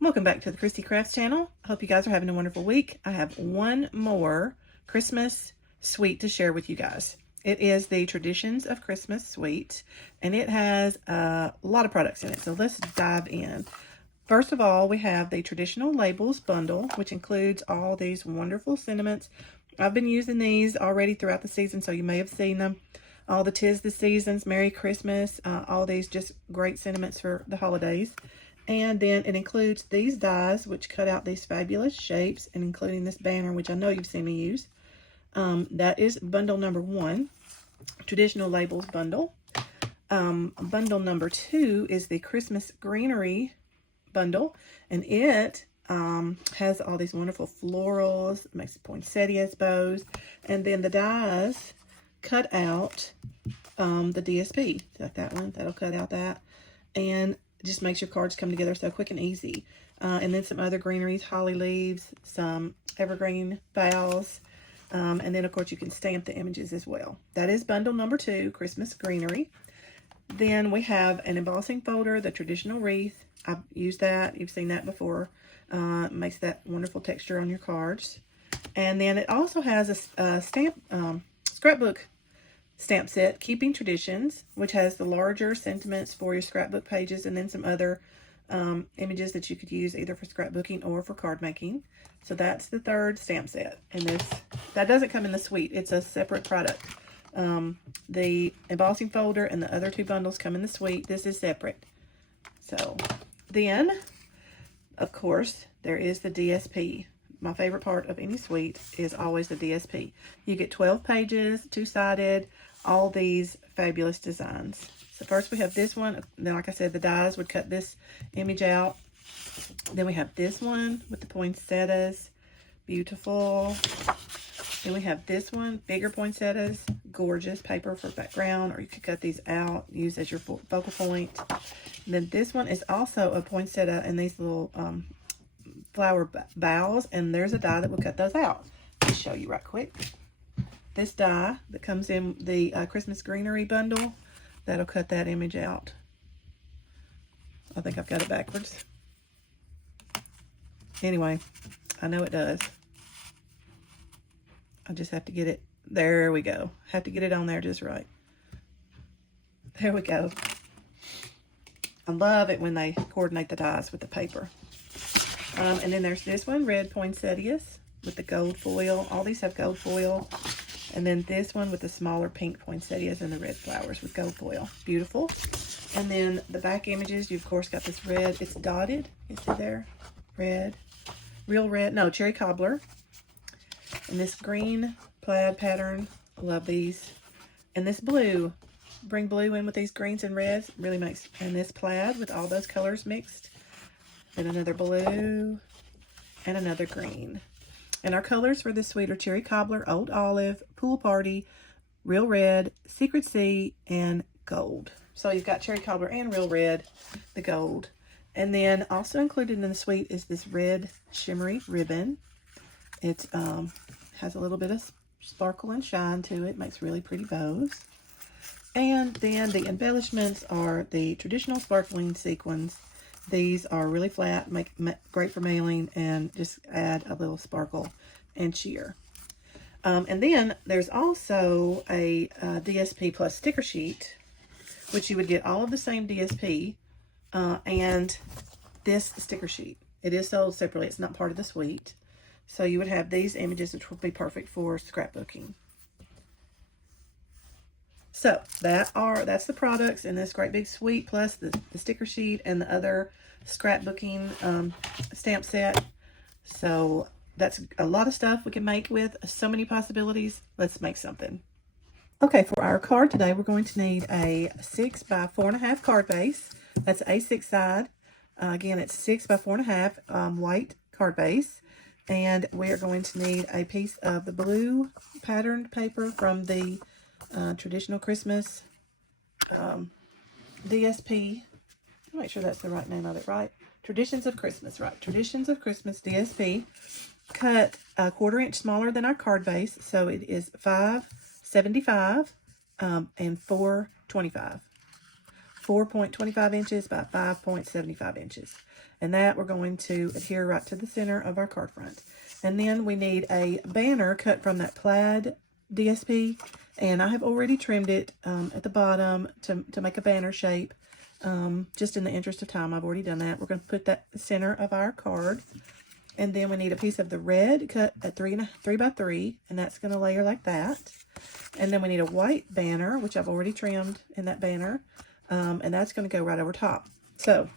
Welcome back to the Christy Crafts channel. I hope you guys are having a wonderful week. I have one more Christmas suite to share with you guys. It is the Traditions of Christmas suite, and it has a lot of products in it. So let's dive in. First of all, we have the Traditional Labels bundle, which includes all these wonderful sentiments. I've been using these already throughout the season, so you may have seen them. All the 'Tis the Seasons, Merry Christmas, all these just great sentiments for the holidays. And then it includes these dies, which cut out these fabulous shapes, and including this banner, which I know you've seen me use. That is bundle number 1, Traditional Labels bundle. Bundle number 2 is the Christmas Greenery bundle, and it has all these wonderful florals, makes poinsettias, bows, and then the dies cut out the DSP, like that one, that'll cut out that, and just makes your cards come together so quick and easy. And then some other greeneries, holly leaves, some evergreen boughs, and then of course you can stamp the images as well. That is bundle number 2, Christmas Greenery. Then we have an embossing folder, the Traditional Wreath. I've used that, you've seen that before. It makes that wonderful texture on your cards. And then it also has a scrapbook stamp set, Keeping Traditions, which has the larger sentiments for your scrapbook pages, and then some other images that you could use either for scrapbooking or for card making. So that's the third stamp set, and that doesn't come in the suite. It's a separate product. The embossing folder and the other 2 bundles come in the suite. This is separate. So then, of course, there is the DSP. My favorite part of any suite is always the DSP. You get 12 pages, 2-sided, all these fabulous designs. So first we have this one. Then, like I said, the dies would cut this image out. Then we have this one with the poinsettias. Beautiful. Then we have this one, bigger poinsettias, gorgeous paper for background, or you could cut these out, use as your focal point. And then this one is also a poinsettia and these little flower boughs, and there's a die that will cut those out. Let me show you right quick. This die that comes in the Christmas Greenery bundle, that'll cut that image out. I think I've got it backwards. Anyway, I know it does. I just have to get it. There we go. Have to get it on there just right. There we go. I love it when they coordinate the dies with the paper. And then there's this one, red poinsettias with the gold foil. All these have gold foil. And then this one with the smaller pink poinsettias and the red flowers with gold foil. Beautiful. And then the back images, you of course got this red. It's dotted. You see there? Red. Real red. No, cherry cobbler. And this green plaid pattern. I love these. And this blue. Bring blue in with these greens and reds. Really makes. And this plaid with all those colors mixed. And another blue. And another green. And our colors for this suite are Cherry Cobbler, Old Olive, Pool Party, Real Red, Secret Sea, and Gold. So you've got Cherry Cobbler and Real Red, the gold. And then also included in the suite is this red shimmery ribbon. It has a little bit of sparkle and shine to it. Makes really pretty bows. And then the embellishments are the traditional sparkling sequins. These are really flat, make great for mailing, and just add a little sparkle and cheer. And then there's also a DSP plus sticker sheet, which you would get all of the same DSP and this sticker sheet. It is sold separately. It's not part of the suite. So you would have these images, which would be perfect for scrapbooking. So that's the products in this great big suite, plus the sticker sheet and the other scrapbooking stamp set. So that's a lot of stuff we can make with. So many possibilities. Let's make something. Okay, for our card today, we're going to need a 6 by 4.5 card base. That's A6 side. Again, it's 6 by 4.5 white card base. And we are going to need a piece of the blue patterned paper from the Traditional Christmas DSP. Make sure that's the right name of it, right? Traditions of Christmas, right? Traditions of Christmas DSP. Cut a 1/4 inch smaller than our card base, so it is 5.75 and 4.25. 4.25 inches by 5.75 inches. And that we're going to adhere right to the center of our card front. And then we need a banner cut from that plaid DSP. And I have already trimmed it at the bottom to make a banner shape. Just in the interest of time, I've already done that. We're going to put that at the center of our card. And then we need a piece of the red cut at 3 by 3, and that's going to layer like that. And then we need a white banner, which I've already trimmed in that banner, and that's going to go right over top. So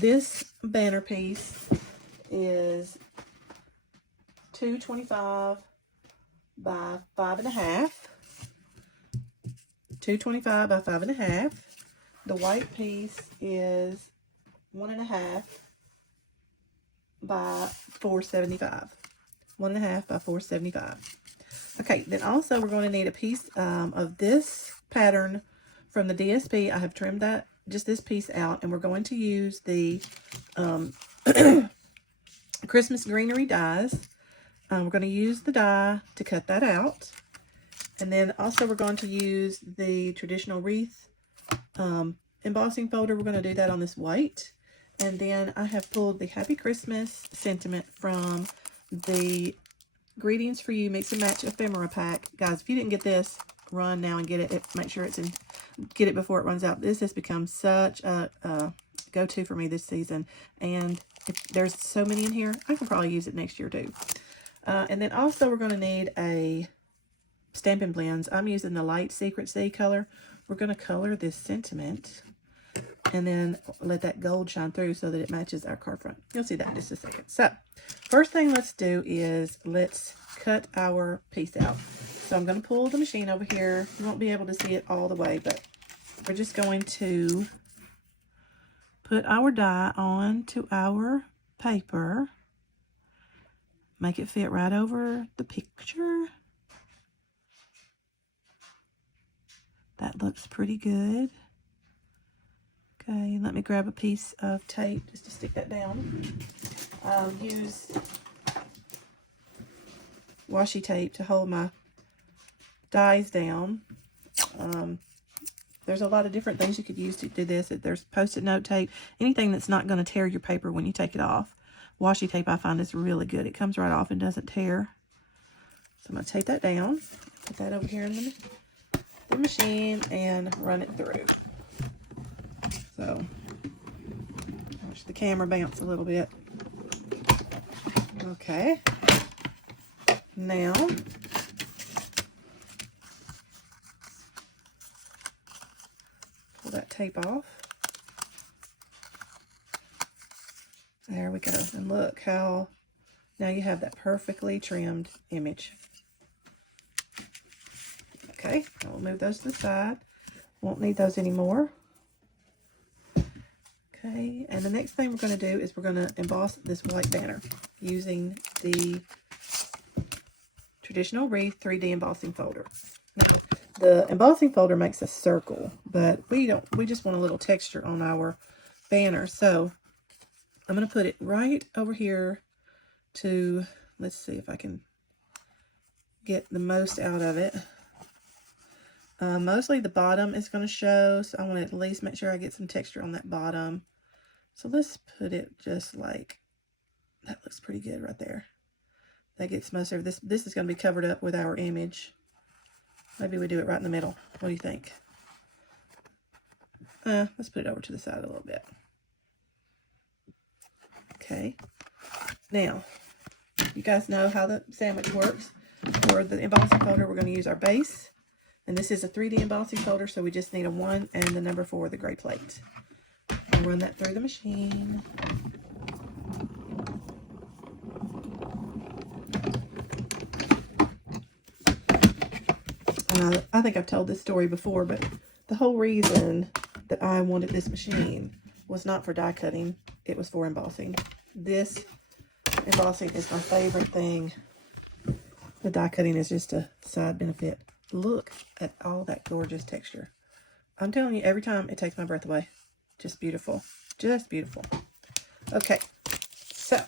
this banner piece is 225 by 5.5. 225 by 5.5. The white piece is 1.5 by 475. 1.5 by 475. Okay, then also we're going to need a piece of this pattern from the DSP. I have trimmed that, just this piece out, and we're going to use the Christmas greenery dies. We're going to use the die to cut that out. And then also we're going to use the traditional wreath embossing folder. We're going to do that on this white. And then I have pulled the Happy Christmas sentiment from the Greetings for You Mix and Match ephemera pack. Guys, if you didn't get this, run now and get it. Make sure it's in, get it before it runs out. This has become such a go-to for me this season. And there's so many in here, I can probably use it next year too. And then also we're going to need a Stampin' Blends. I'm using the light Secret Sea color. We're going to color this sentiment and then let that gold shine through so that it matches our card front. You'll see that in just a second. So first thing let's do is let's cut our piece out. So I'm going to pull the machine over here. You won't be able to see it all the way, but we're just going to put our die onto our paper. Make it fit right over the picture. That looks pretty good. Okay, let me grab a piece of tape just to stick that down. I'll use washi tape to hold my dies down. There's a lot of different things you could use to do this. There's Post-it note tape, anything that's not going to tear your paper when you take it off. Washi tape I find is really good. It comes right off and doesn't tear. So I'm going to tape that down, put that over here in the machine and run it through. So watch the camera bounce a little bit. Okay. Now pull that tape off. There we go. And look how now you have that perfectly trimmed image. Okay, I will move those to the side. Won't need those anymore. Okay, and the next thing we're going to do is we're going to emboss this white banner using the traditional wreath 3D embossing folder. The embossing folder makes a circle, but we just want a little texture on our banner. So I'm going to put it right over here to, let's see if I can get the most out of it. Mostly the bottom is going to show, so I want to at least make sure I get some texture on that bottom. So let's put it just like, that looks pretty good right there. That gets most of this. This is going to be covered up with our image. Maybe we do it right in the middle. What do you think? Let's put it over to the side a little bit. Okay. Now, you guys know how the sandwich works. For the embossing folder, we're going to use our base. And this is a 3D embossing folder, so we just need a 1 and the number 4, the gray plate. I'll run that through the machine. I think I've told this story before, but the whole reason that I wanted this machine was not for die cutting. It was for embossing. This embossing is my favorite thing. The die cutting is just a side benefit. Look at all that gorgeous texture. I'm telling you, every time it takes my breath away. Just beautiful. Just beautiful. Okay, so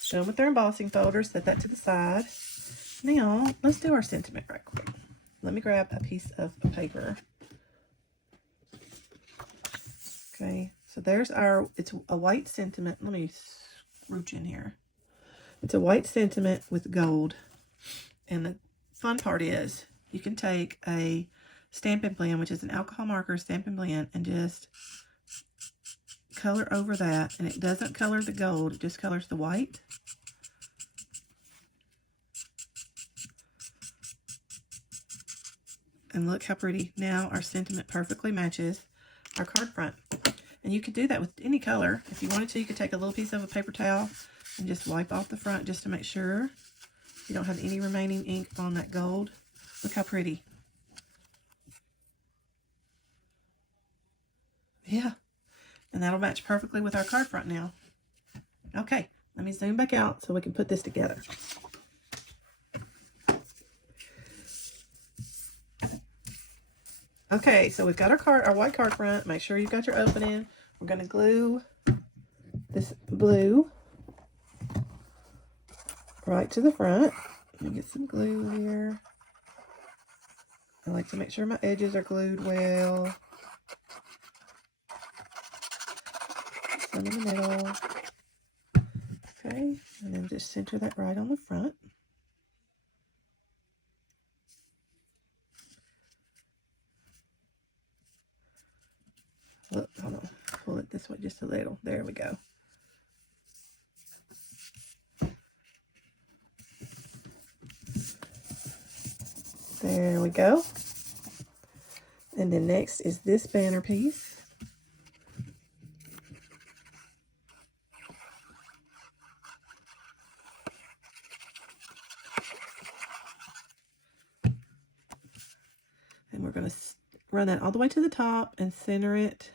show them with their embossing folder. Set that to the side. Now, let's do our sentiment right quick. Let me grab a piece of paper. Okay, So there's our, it's a white sentiment. Let me scrooch in here. It's a white sentiment with gold. And the fun part is you can take a Stampin' Blend, which is an alcohol marker Stampin' Blend, and just color over that. And it doesn't color the gold, it just colors the white. And look how pretty. Now our sentiment perfectly matches our card front. And you could do that with any color. If you wanted to, you could take a little piece of a paper towel and just wipe off the front just to make sure you don't have any remaining ink on that gold. Look how pretty. Yeah. And that'll match perfectly with our card front now. Okay, let me zoom back out so we can put this together. Okay, so we've got our white card front. Make sure you've got your opening. We're going to glue this blue right to the front. Let me get some glue here. I like to make sure my edges are glued well. Some in the middle. Okay, and then just center that right on the front. Look, hold on. Pull it this way just a little. There we go. There we go. And then next is this banner piece. And we're going to run that all the way to the top and center it.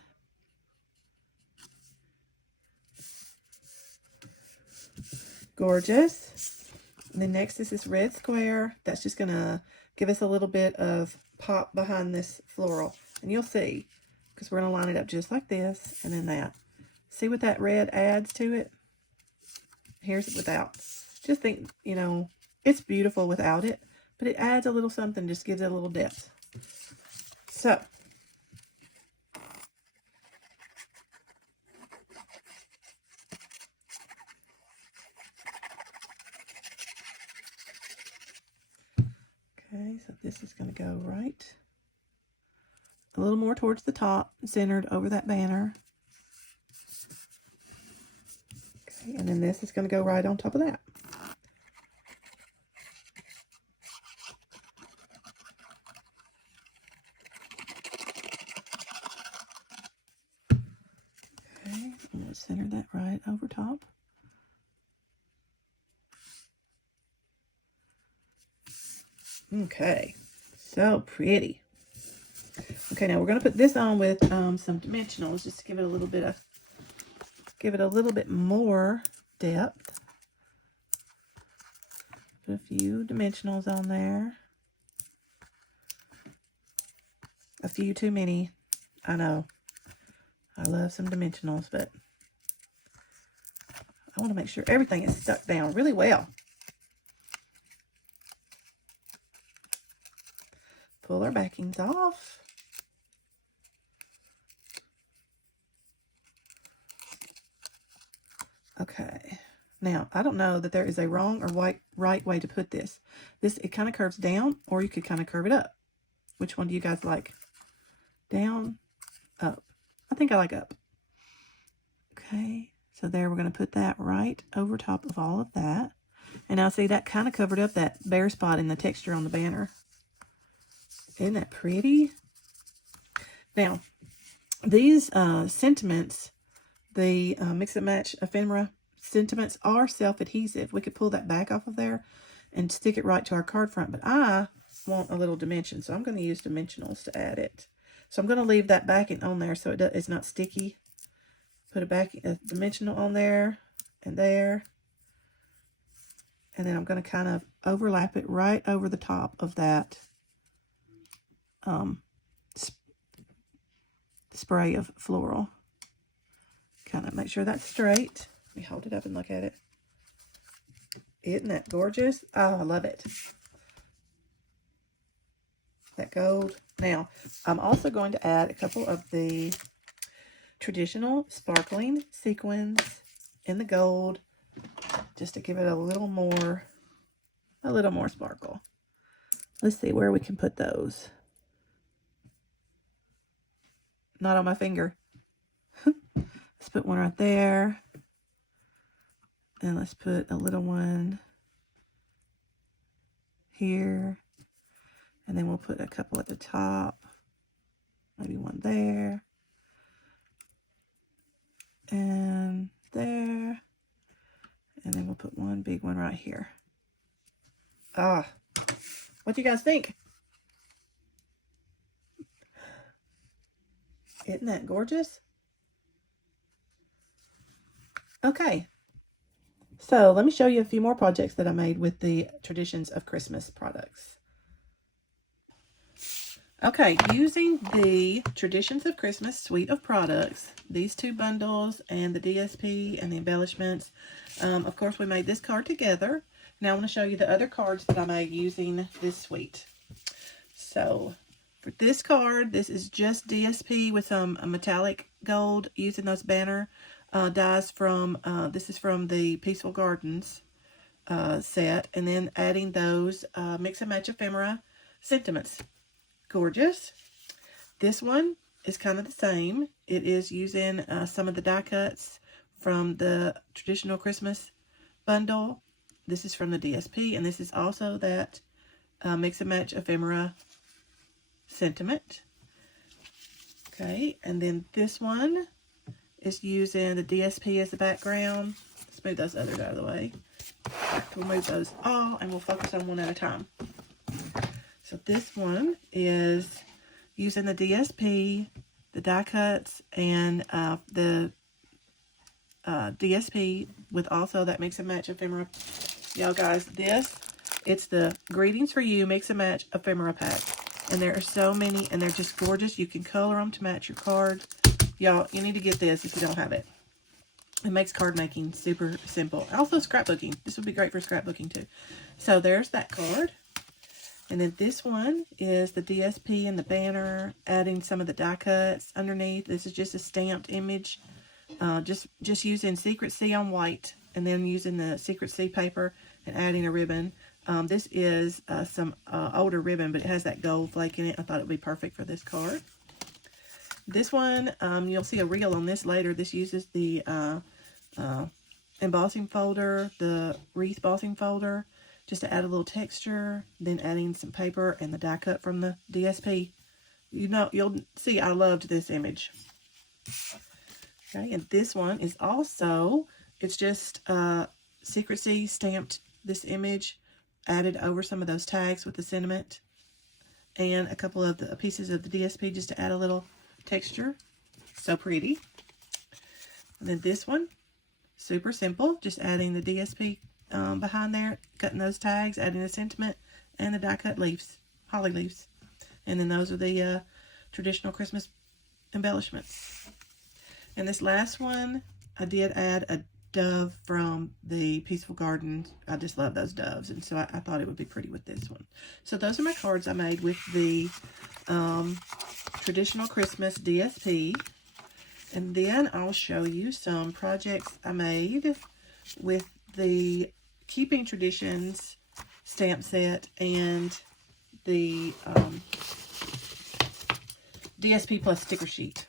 Gorgeous. And then next is this red square. That's just going to give us a little bit of pop behind this floral. And you'll see, because we're going to line it up just like this and then that. See what that red adds to it? Here's it without. Just think, you know, it's beautiful without it, but it adds a little something, just gives it a little depth. So, okay, so this is going to go right a little more towards the top, centered over that banner. Okay, and then this is going to go right on top of that. Okay, I'm going to center that right over top. Okay, so pretty. Okay, now we're going to put this on with some dimensionals just to give it a little bit more depth. Put a few dimensionals on there. A few too many. I know. I love some dimensionals, but I want to make sure everything is stuck down really well. Pull our backings off. Okay. Now, I don't know that there is a wrong or right way to put this. It kind of curves down, or you could kind of curve it up. Which one do you guys like? Down, up. I think I like up. Okay. So there, we're going to put that right over top of all of that. And now see, that kind of covered up that bare spot in the texture on the banner. Isn't that pretty? Now, these sentiments, the Mix and Match ephemera sentiments, are self-adhesive. We could pull that back off of there and stick it right to our card front, but I want a little dimension, so I'm going to use dimensionals to add it. So I'm going to leave that backing on there so it's not sticky. Put a dimensional on there, and then I'm going to kind of overlap it right over the top of that spray of floral. Kind of make sure that's straight. Let me hold it up and look at it. Isn't that gorgeous? Oh, I love it. That gold. Now, I'm also going to add a couple of the traditional sparkling sequins in the gold, just to give it a little more sparkle. Let's see where we can put those. Not on my finger. Let's put one right there. And let's put a little one here. And then we'll put a couple at the top. Maybe one there. And there. And then we'll put one big one right here. Ah, what do you guys think? Isn't that gorgeous? Okay, so let me show you a few more projects that I made with the Traditions of Christmas products. Okay, using the Traditions of Christmas suite of products, these two bundles and the DSP and the embellishments, of course we made this card together. Now I want to show you the other cards that I made using this suite. So for this card, this is just DSP with some metallic gold using those banner dies from, this is from the Peaceful Gardens set, and then adding those mix and match ephemera sentiments. Gorgeous. This one is kind of the same. It is using some of the die cuts from the traditional Christmas bundle. This is from the DSP, and this is also that mix and match ephemera sentiment. Okay, and then this one is using the DSP as the background. Let's move those others out of the way. We'll move those all, and we'll focus on one at a time. So this one is using the DSP, the die cuts, and the DSP with also that mix and match ephemera. Y'all guys, it's the Greetings for You mix and match ephemera pack. And there are so many, and they're just gorgeous. You can color them to match your card. Y'all, you need to get this if you don't have it. It makes card making super simple. Also scrapbooking. This would be great for scrapbooking too. So there's that card. And then this one is the DSP and the banner, adding some of the die cuts underneath. This is just a stamped image, just using Secret C on white, and then using the Secret C paper and adding a ribbon. This is some older ribbon, but it has that gold flake in it. I thought it would be perfect for this card. This one, you'll see a reel on this later. This uses the embossing folder, the wreath embossing folder, just to add a little texture, then adding some paper and the die cut from the DSP. You know, you'll see I loved this image. Okay, and this one is also, it's just Secret C stamped this image, added over some of those tags with the sentiment, and a couple of the pieces of the DSP just to add a little texture. So pretty. And then this one, super simple, just adding the DSP behind there, cutting those tags, adding the sentiment, and the die cut leaves, holly leaves. And then those are the traditional Christmas embellishments. And this last one, I did add a dove from the Peaceful Garden. I just love those doves, and so I thought it would be pretty with this one. So those are my cards I made with the traditional Christmas DSP. And then I'll show you some projects I made with the Keeping Traditions stamp set and the DSP Plus sticker sheet.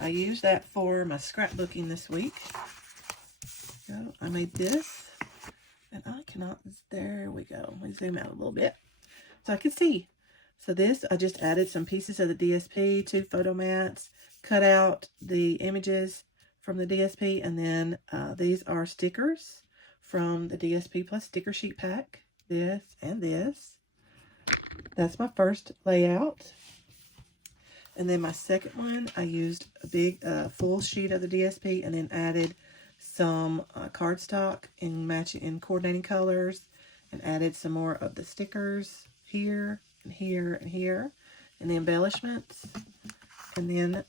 I used that for my scrapbooking this week. So I made this, and I cannot, there we go. Let me zoom out a little bit so I can see. So this, I just added some pieces of the DSP, 2 photo mats, cut out the images from the DSP, and then these are stickers from the DSP Plus sticker sheet pack. This and this. That's my first layout. And then my second one, I used a big full sheet of the DSP and then added some cardstock in coordinating colors, and added some more of the stickers here and here and here, and the embellishments. And then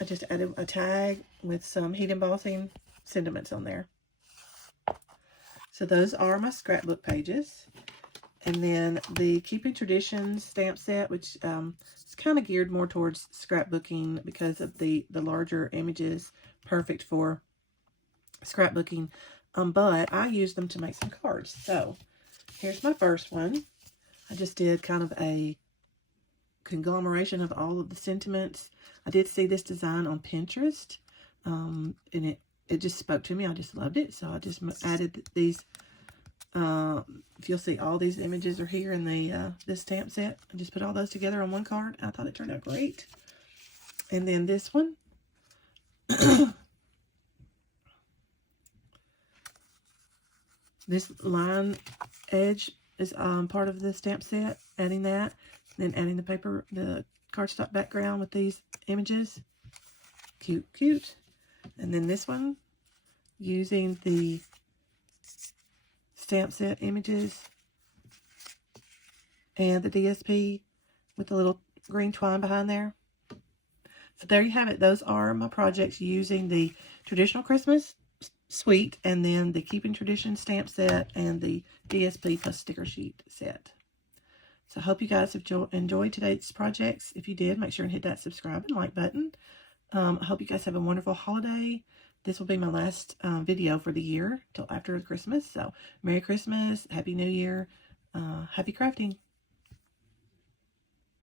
I just added a tag with some heat embossing sentiments on there. So those are my scrapbook pages. And then the Keeping Traditions stamp set, which is kind of geared more towards scrapbooking because of the larger images, perfect for scrapbooking. But I use them to make some cards. So here's my first one. I just did kind of a conglomeration of all of the sentiments. I did see this design on Pinterest, and it just spoke to me. I just loved it. So I just added these. If you'll see, all these images are here in the this stamp set. I just put all those together on one card. I thought it turned out great. And then this one. This line edge is part of the stamp set. Adding that, then adding the paper, the cardstock background with these images. Cute, cute. And then this one, using the stamp set images and the DSP with the little green twine behind there. So there you have it. Those are my projects using the traditional Christmas suite and then the Keeping Tradition stamp set and the DSP plus sticker sheet set. So I hope you guys have enjoyed today's projects. If you did, make sure and hit that subscribe and like button. I hope you guys have a wonderful holiday. This will be my last video for the year till after Christmas. So Merry Christmas, Happy New Year, happy crafting.